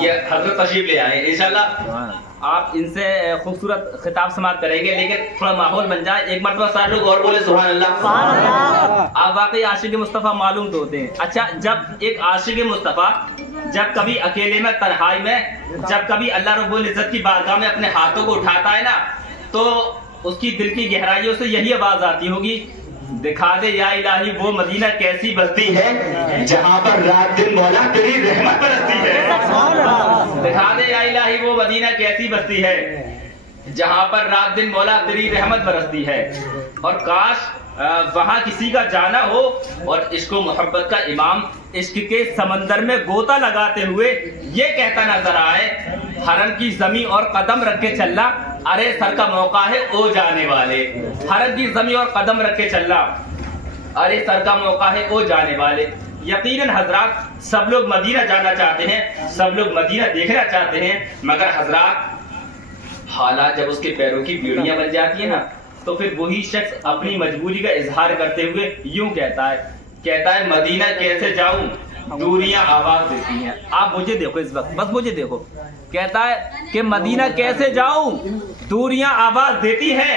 یہ حضرت تشریف لے آئے انشاءاللہ آپ ان سے خوبصورت خطاب سماعت کریں گے، لیکن تھوڑا ماحول بن جائے. ایک مرتبہ سارے لوگ اور بولے سبحان اللہ. آپ واقعی عاشق مصطفیٰ معلوم تو ہوتے ہیں. اچھا، جب ایک عاشق مصطفیٰ جب کبھی اکیلے میں تنہائی میں جب کبھی اللہ رب العزت کی بارگاہ میں اپنے ہاتھوں کو اٹھاتا ہے نا، تو اس کی دل کی گہرائیوں سے یہی آواز آتی ہوگی، دکھا دے یا الہی وہ مدینہ کیسی بستی ہے جہاں پر رات دن مولا تیری رحمت برستی ہے. دکھا دے یا الہی وہ مدینہ کیسی بستی ہے جہاں پر رات دن مولا تیری رحمت برستی ہے. اور کاش وہاں کسی کا جانا ہو اور عشق و محبت کا امام عشق کے سمندر میں غوطہ لگاتے ہوئے یہ کہتا نظر آئے، حرم کی زمین اور قدم رکھ کے چلنا، ارے سر کا موقع ہے او جانے والے. حرم کی زمین اور قدم رکھ کے چلنا، ارے سر کا موقع ہے او جانے والے. یقیناً حضرات سب لوگ مدینہ جانا چاہتے ہیں، سب لوگ مدینہ دیکھنا چاہتے ہیں، مگر حضرات حالات جب اس کے پیروں کی بیڑیاں بن جاتی ہیں نا، تو پھر وہی شخص اپنی مجبوری کا اظہار کرتے ہوئے یوں کہتا ہے مدینہ کیسے جاؤں دوریاں آواز دیتی ہیں. آپ مجھے دیکھو اس وقت، بس مجھے دیکھو. کہتا ہے کہ مدینہ کیسے جاؤں دوریاں آواز دیتی ہیں،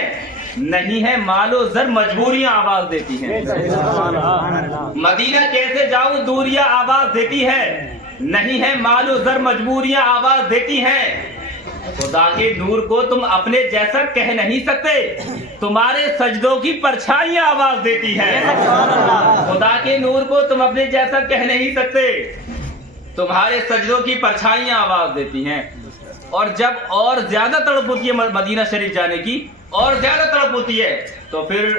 نہیں ہے مال و زر مجبوریاں آواز دیتی ہیں. مدینہ کیسے جاؤں دوریاں آواز دیتی ہے، نہیں ہے مال و زر مجبوریاں آواز دیتی ہیں. خدا کے نور کو تم اپنے جیسا کہہ نہیں سکتے، تمہارے سجدوں کی پرچھائیاں آواز دیتی ہیں. خدا کے نور کو تم اپنے جیسا کہہ نہیں سکتے، تمہارے سجدوں کی پرچھائیاں آواز دیتی ہیں. اور جب اور زیادہ تڑپ ہوتی ہے مدینہ شریف جانے کی، اور زیادہ تڑپ ہوتی ہے، تو پھر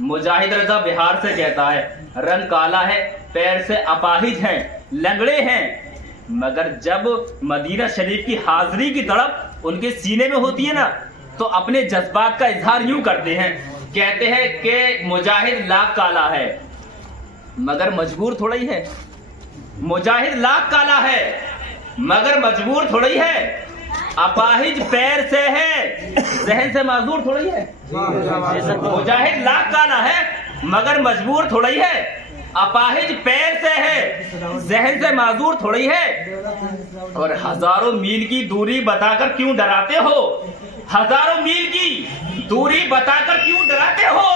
مجاہد رضا بہار سے کہتا ہے، رنگ کالا ہے، پیر سے اپاہج ہیں، لنگڑے ہیں، مگر جب مدینہ شریف کی حاضری کی تڑپ ان کے سینے میں ہوتی ہے نا، تو اپنے جذبات کا اظہار یوں کرتے ہیں. کہتے ہیں کہ مجاہد لاکھ کالا ہے مگر مجبور تھوڑا ہی ہے. مجاہد لاکھ کالا ہے مگر مجبور تھوڑا ہی ہے، اپاہج پیر سے ہے ذہن سے معذور تھوڑا ہی ہے. مجاہد لاکھ کالا ہے مگر مجبور تھوڑا ہی ہے، اپاہج پیر سے ہے ذہن سے معذور تھوڑی ہے. اور ہزاروں میل کی دوری بتا کر کیوں ڈراتے ہو، ہزاروں میل کی دوری بتا کر کیوں ڈراتے ہو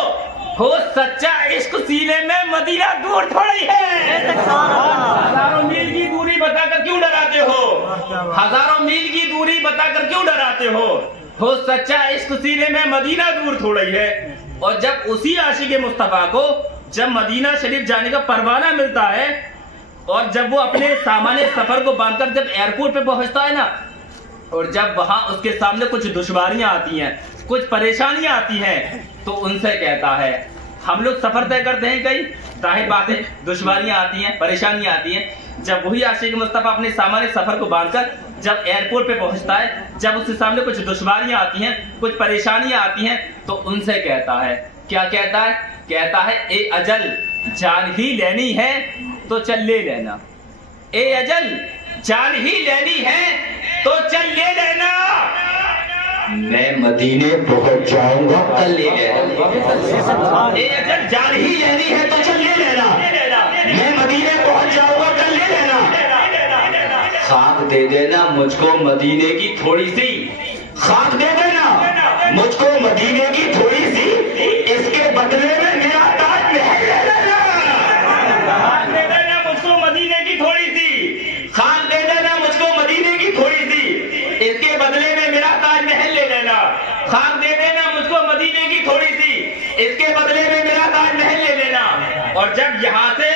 سچا عشق سینے میں مدینہ دور تھوڑی ہے. ہزاروں میل کی دوری بتا کر کیوں ڈراتے ہو، ہزاروں میل کی دوری بتا کر کیوں ڈراتے ہو سچا عشق سینے میں مدینہ دور تھوڑی ہے. اور جب اسی عاشق مصطفیٰ کو جب مدینہ شریف جانے کا پروانہ ملتا ہے، اور جب وہ اپنے سامان سفر کو باندھ کر جب ایئرپورٹ پہ پہنچتا ہے نا، اور جب وہاں اس کے سامنے کچھ دشواریاں آتی ہیں، کچھ پریشانیاں آتی ہیں، تو ان سے کہتا ہے، ہم لوگ سفر طے کرتے ہیں کئی، ظاہر بات ہے دشواریاں آتی ہیں، پریشانیاں آتی ہیں. جب وہی عاشق مصطفیٰ اپنے سامان سفر کو باندھ کر جب ایئرپورٹ پہ پہنچتا ہے، جب اس کے سامنے کچھ دشواریاں آتی ہیں، کچھ پریشانیاں آتی ہیں، تو ان سے کہتا ہے، کیا کہتا ہے؟ کہتا ہے اے اجل جان ہی لینی ہے تو چل لے لینا، اے اجل جان ہی لینی ہے تو چل لے لینا، میں مدینے پہنچ جاؤں گا کل لے لینا. اے اجل جان ہی لینی ہے تو چل لے لینا، میں مدینے پہنچ جاؤں گا کل لے لینا. خاک دے دینا مجھ کو مدینے کی تھوڑی سی، خاک دے دینا مجھ کو مدینے کی تھوڑی سی، اس کے بدلے میں میرا تاج محل لے لینا. خاک دے دینا مجھ کو مدینے کی تھوڑی سی، خاک دے دینا مجھ کو مدینے کی تھوڑی سی، اس کے بدلے میں میرا تاج محل لے لینا. خاک دے دینا مجھ کو مدینے کی تھوڑی سی، اس کے بدلے میں میرا تاج محل لے لینا. اور جب یہاں سے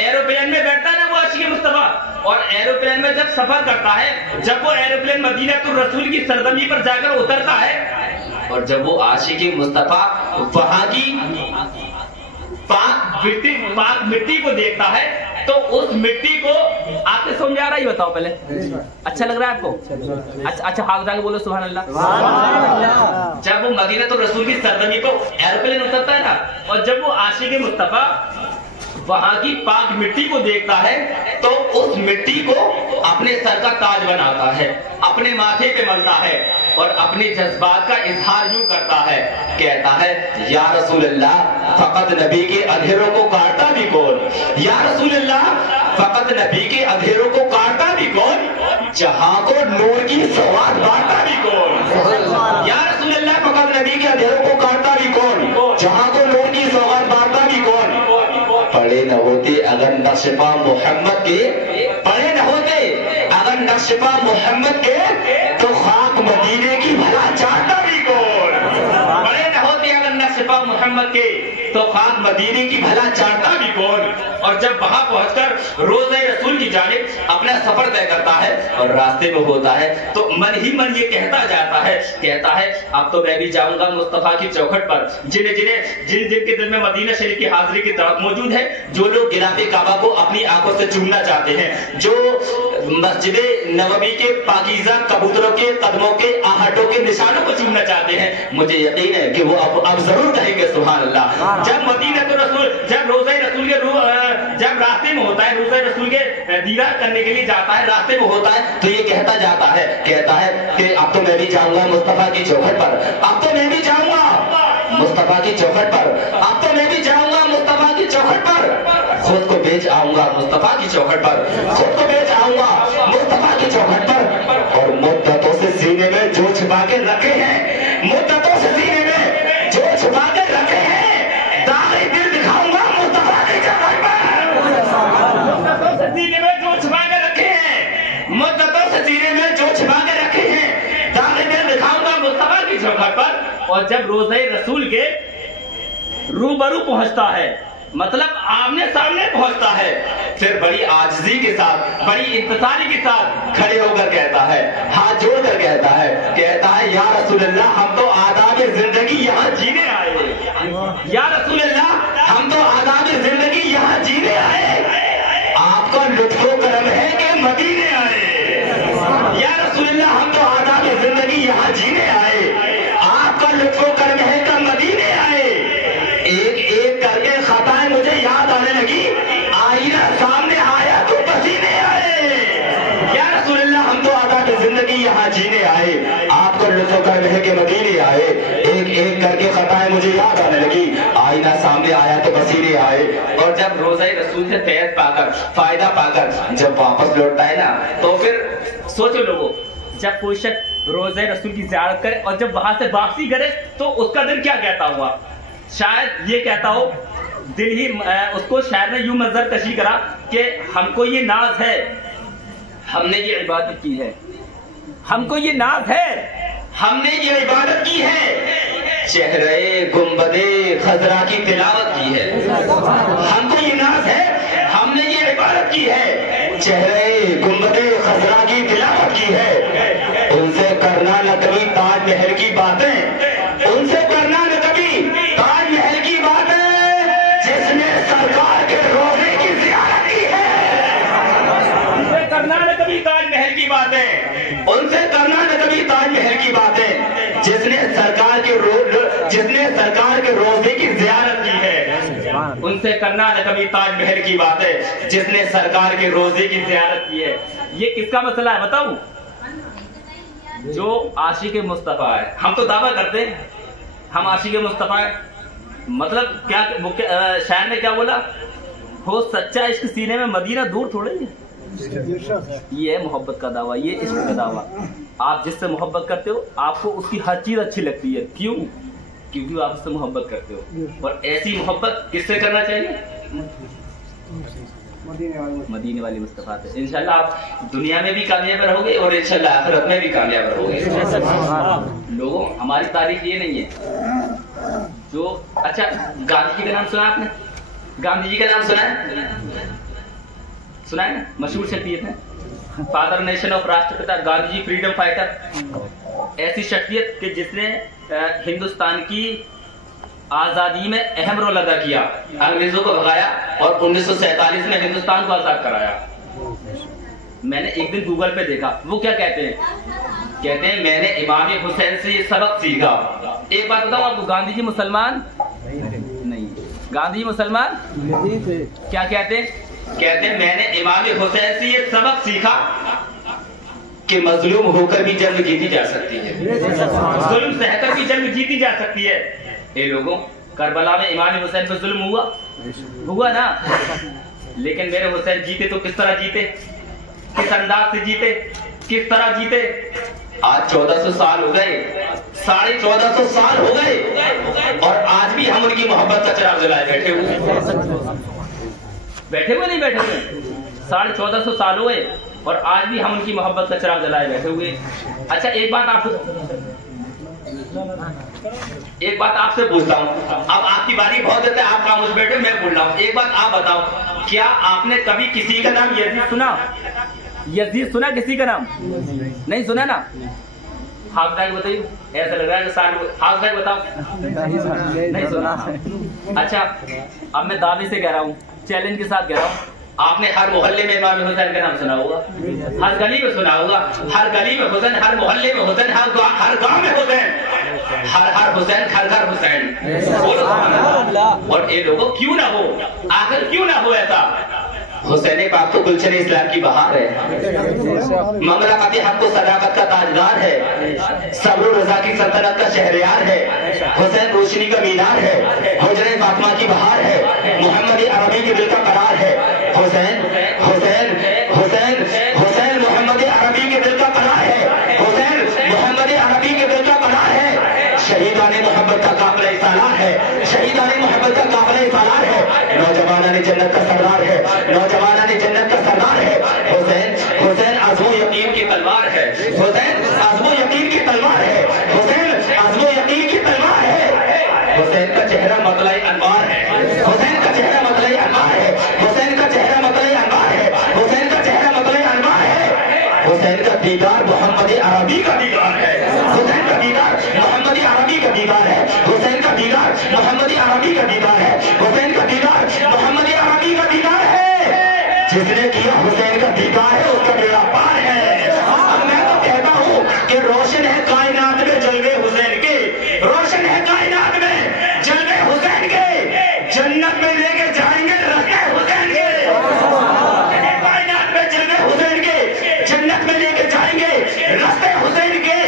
ایروپلین میں بیٹھتا ہے نا وہ عاشق مصطفیٰ، اور ایروپلین میں جب سفر کرتا ہے، جب وہ ایروپلین مدینہ الرسول کی سرزمین پر جا کر اترتا ہے، اور جب وہ عاشق مصطفیٰ وہاں کی پاک مٹی کو دیکھتا ہے، تو اس مٹی کو آپ نے سمجھا رہا ہی بتاؤ پہلے، اچھا لگ رہا ہے آپ کو؟ اچھا ہاتھ اٹھا کے بولو سبحان اللہ. جب وہ مدینہ الرسول کی سرزمین پر ایروپلین اترتا ہے نا، اور جب وہ عاشق مصطفیٰ وہاں کی پاک مٹی کو دیکھتا ہے، تو اس مٹی کو اپنے سر کا تاج بناتا ہے، اپنے ماتھے پہ ملتا ہے، اور اپنے جذبات کا اظہار یوں کرتا ہے. کہتا ہے یا رسول اللہ فقط نبی کے اندھیروں کو کاٹتا بھی کون، یا رسول اللہ فقط نبی کے اندھیروں کو کاٹتا بھی کون، जहां को नूर की सौगात बांटता भी कौन? या रसूल अल्लाह, फकत नबी के अंधेरों को काटता भी कौन? जहां को नूर की सौगात बांटता भी कौन? पढ़े न होते अगर नक्शपा मोहम्मद के, पढ़े न होते अगर नक्शपा मोहम्मद के, तो खाक मदीने की भला चाहता भी कौन? पढ़े न होते अगर नक्शपा मोहम्मद के, तो खाक मदीने की भला चाहता भी कौन? और जब वहां पहुंचकर रोज़े रसूल की जानिब अपना सफर तय करता है और रास्ते में होता है, तो मन ही मन ये कहता जाता है, कहता है अब तो मैं भी जाऊंगा मुस्तफा की चौखट पर। जिन जिन के दिल में मदीना शरीफ की हाजिरी की तड़प मौजूद है, जो लोग गिलाफे काबा को अपनी आंखों से चूमना चाहते हैं, जो मस्जिद नबवी के पाकीज़ा कबूतरों के कदमों के आहटों के निशानों को चूमना चाहते हैं, मुझे यकीन है कि वो अब जरूर कहेंगे सुभान अल्लाह। जब मदीना तो रसूल, जब रोज़े रसूल के जब रास्ते में होता है, रोज़े रसूल के दीदार करने के लिए जाता है, रास्ते में होता है, तो ये कहता जाता है, कहता है कि अब तो मैं भी जाऊंगा मुस्तफा की चौखट पर, अब तो मैं भी जाऊंगा मुस्तफा की चौखट पर, अब तो मैं भी जाऊंगा मुस्तफा की चौखट पर, खुद को बेच आऊंगा मुस्तफा की चौखट पर, खुद को बेच आऊंगा मुस्तफा की चौखट पर। और मुद्दतों से सीने में जो छिपा के रखे हैं, मुद्दतों से सीने में जो छिपा के रखे हैं, दाग़े दिल दिखाऊंगा मुस्तफा की चौखट पर। मुद्दतों से सीने में जो छिपा के रखे हैं, मुद्दतों से सीने में जो छिपा के रखे हैं, दाग़े दिल दिखाऊंगा मुस्तफा की चौखट पर। और जब रोज़े रसूल के रूबरू पहुंचता है, मतलब आमने सामने पहुंचता है, फिर बड़ी आजिज़ी के साथ, बड़ी इंतज़ारी के साथ खड़े होकर कहता है, हाथ जोड़कर कहता है या रसूल अल्लाह, हम तो आदाब जिंदगी यहाँ जीने आए, या रसूल अल्लाह, हम तो आदाब जिंदगी यहाँ जीने आए, आपका लुत्फ़ो करम है कि मदीने आए। या रसूल अल्लाह, हम तो आदाब जिंदगी यहाँ जीने आए, आपका लुत्फ़ो करम है कि मदीने आए। एक एक करके खताएं मुझे याद आने लगी, आईना सामने आया तो पसीने आए। या रसूल अल्लाह, हम तो आदाब जिंदगी यहाँ जीने आए, आपका लुत्फ़ो करम है कि मदीने आए। एक एक करके खताएं मुझे याद आने लगी, आईना सामने आया तो पसीने आए। और जब रोज़े रसूल से फैज़ पाकर, फायदा पाकर जब वापस लौटता है ना, तो फिर सोचो लोगों, जब कोई शख्स रोज़े रसूल की ज़ियारत करे और जब वहां से वापसी करे, तो उसका दिल क्या कहता हुआ? शायद ये कहता हो, दिल ही उसको शायद ने यूं मंजर कशी करा कि हमको ये नाज है, हमने ये इबादत की है, हमको ये नाज है, हमने ये इबादत की है, चेहरे गुंबदे खजरा की तिलावत की है। हमको ये नाज है, हमने ये इबादत की है, चेहरे गुंबदे खजरा की तिलावत की है। उनसे करना न कभी ताज महल की बातें, उनसे करना न कभी ताज महल की बातें, जिसने सरकार के रोज़े की ज़ियारत की है। उनसे करना न कभी ताज महल की बातें, उनसे करना न कभी ताज महल की बातें, जिसने सरकार के रोज़े की ज़ियारत की है। उनसे करना न कभी ताज महल की बातें, जिसने सरकार के रोज़े की ज़ियारत की है। ये किसका मसला है बताऊं? जो आशिक मुस्तफा है। हम तो दावा करते हैं हम आशिक मुस्तफा है, मतलब क्या शायर ने क्या बोला, हो सच्चा इश्क सीने में मदीना दूर थोड़े ही है। ये है मोहब्बत का दावा, ये इश्क का दावा। आप जिससे मोहब्बत करते हो आपको उसकी हर चीज अच्छी लगती है, क्यों? क्योंकि आप उससे मोहब्बत करते हो। और ऐसी मोहब्बत किससे करना चाहिए? मदीने वाले मुस्तफा से। इंशाल्लाह आप दुनिया में भी कामयाब रहोगे और इंशाल्लाह आखिरत में भी कामयाब रहोगे। लोगों, हमारी तारीफ ये नहीं है जो, अच्छा गांधी जी का नाम सुना आपने? गांधी जी का नाम सुना है? सुना है ना? मशहूर शख्सियत है, फादर नेशन ऑफ राष्ट्रपिता गांधी जी, फ्रीडम फाइटर। ऐसी शख्सियत कि जिसने हिंदुस्तान की आजादी में अहम रोल अदा किया, अंग्रेजों को भगाया और 1947 में हिंदुस्तान को आजाद कराया। मैंने एक दिन गूगल पे देखा, वो क्या कहते हैं, कहते हैं मैंने इमाम हुसैन से ये सबक सीखा। एक बात बताऊं आपको, गांधी जी मुसलमान नहीं, गांधी जी मुसलमान क्या कहते हैं? कहते हैं मैंने इमाम हुसैन से ये सबक सीखा कि मजलूम होकर भी जंग जीती जा सकती है, जुल्म सहकर भी जंग जीती जा सकती है। ए लोगों, करबला में इमाम हुसैन पे जुल्म हुआ ना, लेकिन मेरे हुसैन जीते तो किस तरह जीते? किस अंदाज से जीते, किस तरह जीते। आज 1400 साल हो गए, 1450 साल हो गए और आज भी हम उनकी मोहब्बत का चिराग जलाए बैठे हुए नहीं बैठे हुए। 1450 साल हुए और आज भी हम उनकी मोहब्बत का चिराग जलाए बैठे हुए। अच्छा एक बात आपसे पूछता हूँ, अब आपकी बारी बहुत है, आप खामोश बैठे, मैं बोल रहा हूँ। एक बात आप बताओ, क्या आपने कभी किसी का नाम यजीद सुना? यजीद सुना किसी का नाम? नहीं सुना ना? हाथ उठा के बताइए, ऐसा लग रहा है कि हाथ उठा के बताओ। नहीं सुना? अच्छा अब मैं दावे से कह रहा हूँ, चैलेंज के साथ कह रहा हूँ, आपने हर मोहल्ले में इमाम हुसैन का नाम सुना होगा, हर गली में सुना होगा, हर गली में हुसैन, हर मोहल्ले में हुसैन, हर गांव में हुसैन, हर हुसैन, घर हुसैन। और ये लोगों क्यों ना हो, आखिर क्यों ना हो ऐसा? हुसैन पाक तो गुलशन इस्लाम की बहार है, ममलकत हक को सदाकत का ताजदार है, सब्र रजा की सल्तनत का शहरयार है, हुसैन रोशनी का मीनार है, हुजरे फातिमा की बहार है, मोहम्मद अरबी के दिल का करार है। हुसैन हुसैन हुसैन हुसैन मोहम्मद अरबी के दिल का करार है, हुसैन मोहम्मद अरबी के दिल का करार है। शहीदाने मोहब्बत का काफिला सालार है, शहीदाने मोहब्बत का काफिला सालार है, नौजवानाने जन्नत का सरदार है, नौजवानाने जन्नत का सरदार है। हुसैन हुसैन आज़मो यकीन की तलवार है, हुसैन आज़मो यकीन की तलवार है, हुसैन आज़मो यकीन की तलवार है। हुसैन का चेहरा मतला अनवार है, हुसैन का चेहरा मतला अनवार है, हुसैन का चेहरा मतला अनवार है, हुसैन का चेहरा मतला अनवार है। हुसैन का दीदार मोहम्मद अरबी का दीदार है, हुसैन का दीदार मोहम्मद अरबी का दीदार है, हुसैन का दीदार मोहम्मद अरबी का दीदार है, हुसैन का दीदार मोहम्मद अरबी का दीदार है। जिसने किया हुसैन का दीदार है उसका बेड़ा पार है। अब मैं तो कहता हूँ कि रोशन है कायनात में जलवे हुसैन के, रोशन है कायनात में जलवे हुसैन के, जन्नत में लेके जाएंगे रस्ते हुसैन के, कायनात में जलवे हुसैन के, जन्नत में लेके जाएंगे रस्ते हुसैन के।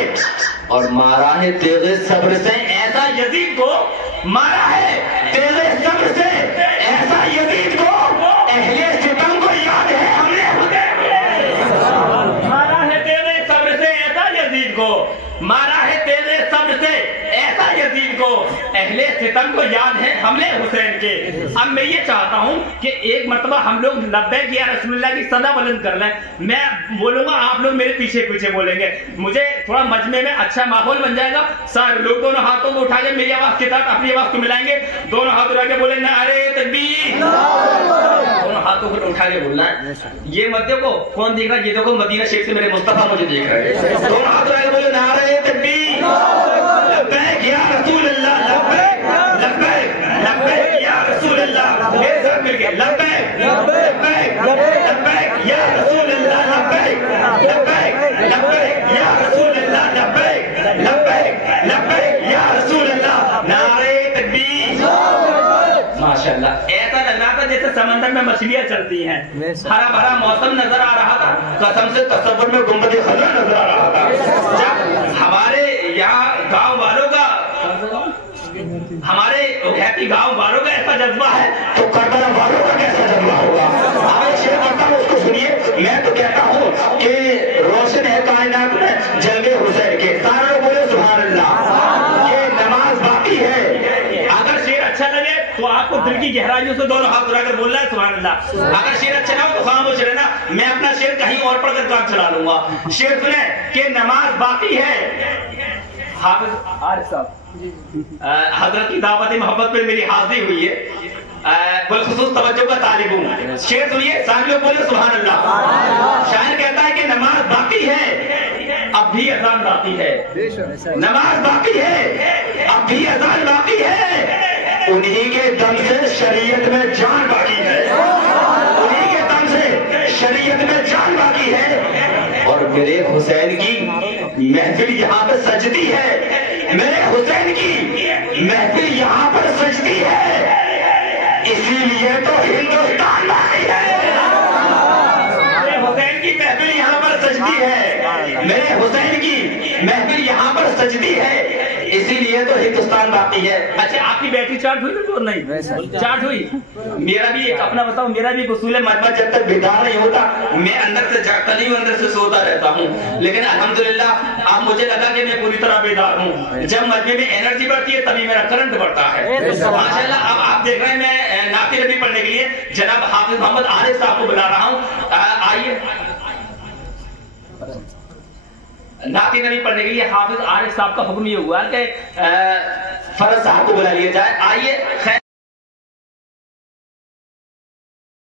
और मारा है तेरे सब्र से ऐसा यजीद को, मारा है तेरे सब्र से ऐसा यजीद को, अहले सितम को याद है हमने हुसैन। मारा है तेरे सब्र से ऐसा यजीद को, मारा है तेरे सब्र से ऐसा यजीद को, अहले सितम को याद है हमने हुसैन के। अब मैं ये चाहता हूँ कि एक मरतबा हम लोग लब्बैक या रसूलुल्लाह की सदा बुलंद कर लें। मैं बोलूंगा, आप लोग मेरे पीछे पीछे बोलेंगे, मुझे थोड़ा मजमे में अच्छा माहौल बन जाएगा। सारे लोग दोनों हाथों को उठा के मेरी आवाज के साथ अपनी आवाज को मिलाएंगे, दोनों हाथ उठा के बोले नारे तकबीर, दोनों हाथों को उठा के बोलना है। ये मत देखो कौन देख रहा है, ये देखो मदीना शेख से मेरे मुस्तफा मुझे देख रहे हैं। दोनों हाथ उठा के बोले नारे तकबीर, लब्बैक या रसूल अल्लाह, लब्बैक लब्बैक लब्बैक या रसूल अल्लाह, एक साथ मिलके लब्बैक लब्बैक लब्बैक या रसूल अल्लाह, लब्बैक लब्बैक लब्बैक या रसूल अल्लाह, लब्बैक लब्बैक लब्बैक या रसूल अल्लाह, नारे तकबीर। माशाअल्लाह, ऐसा लग रहा था जैसे समंदर में मछलियां चलती हैं, हरा भरा मौसम नजर आ रहा था, कसम से तसव्वुर में गुंबद खज़रा नजर आ रहा था। जब हमारे यहाँ गांव वालों का, हमारे उघैती गांव वालों का ऐसा जज्बा है तो करबला वालों का कैसा जज्बा होगा। अब शेर करता हूँ, उसको सुनिए। मैं तो कहता हूँ कि रोशन है कायनात में जलवे हुसैन के, सारे लोग बोले सुभान अल्लाह। ये नमाज बाकी है। अगर शेर अच्छा लगे तो आपको दिल की गहराइयों से दोनों हाथ उठाकर बोलना है सुभान अल्लाह। अगर शेर अच्छा ना हो तो खामोश रहना, मैं अपना शेर कहीं और पढ़कर काम चला लूंगा। शेर सुने कि नमाज बाकी है। हाफिज आरिफ साहब, हजरत की दावत मोहब्बत पे मेरी हाजिरी हुई है, खुसूस तवज्जो का तालिब हूँ। शेर सुनिए, सारे लोग बोले सुभान अल्लाह। शायर कहता है कि नमाज बाकी है अब भी अजान बाकी है, नमाज बाकी है अब भी अजान बाकी है, उन्हीं के दम से शरीयत में जान बाकी है, उन्हीं के दम से शरीयत में जान बाकी है। और मेरे हुसैन की महफिल यहाँ पे सजती है, मेरे हुसैन की महफिल यहाँ पर सजती है, इसीलिए तो हिंदुस्तान बाकी है। मेरे हुसैन की महफिल यहाँ पर सजती है, मेरे हुसैन की महफिल यहाँ पर सजती है, اسی لیے تو ہندوستان باقی ہے. اچھا آپ کی بیٹری چارج ہوئی تو نہیں چارج ہوئی؟ میرا بھی ایک اپنا بتاؤ، میرا بھی اصول ہے میں جب تک بیدار نہیں ہوتا میں اندر سے جاگتا نہیں ہوں، اندر سے سوتا رہتا ہوں. لیکن الحمدللہ اب مجھے لگا کہ میں پوری طرح بیدار ہوں. جب مجمے میں انرجی بڑھتی ہے تبھی میرا کرنٹ بڑھتا ہے ماشاءاللہ. اب آپ دیکھ رہے ہیں میں نعت نبی پڑھنے کے لیے جناب حافظ محمد عارف صاحب کو بلا رہا ہوں. آئیے نعت نبی پڑھنے کے لیے حافظ عارف صاحب کا حکم یہ ہوا کہ فرض صاحب کو بلا لیا جائے. آئیے.